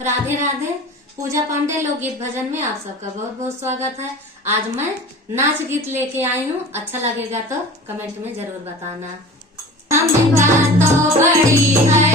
राधे राधे। पूजा पांडे लोकगीत भजन में आप सबका बहुत बहुत स्वागत है। आज मैं नाच गीत लेके आई हूँ, अच्छा लगेगा तो कमेंट में जरूर बताना। हम बात तो बड़ी है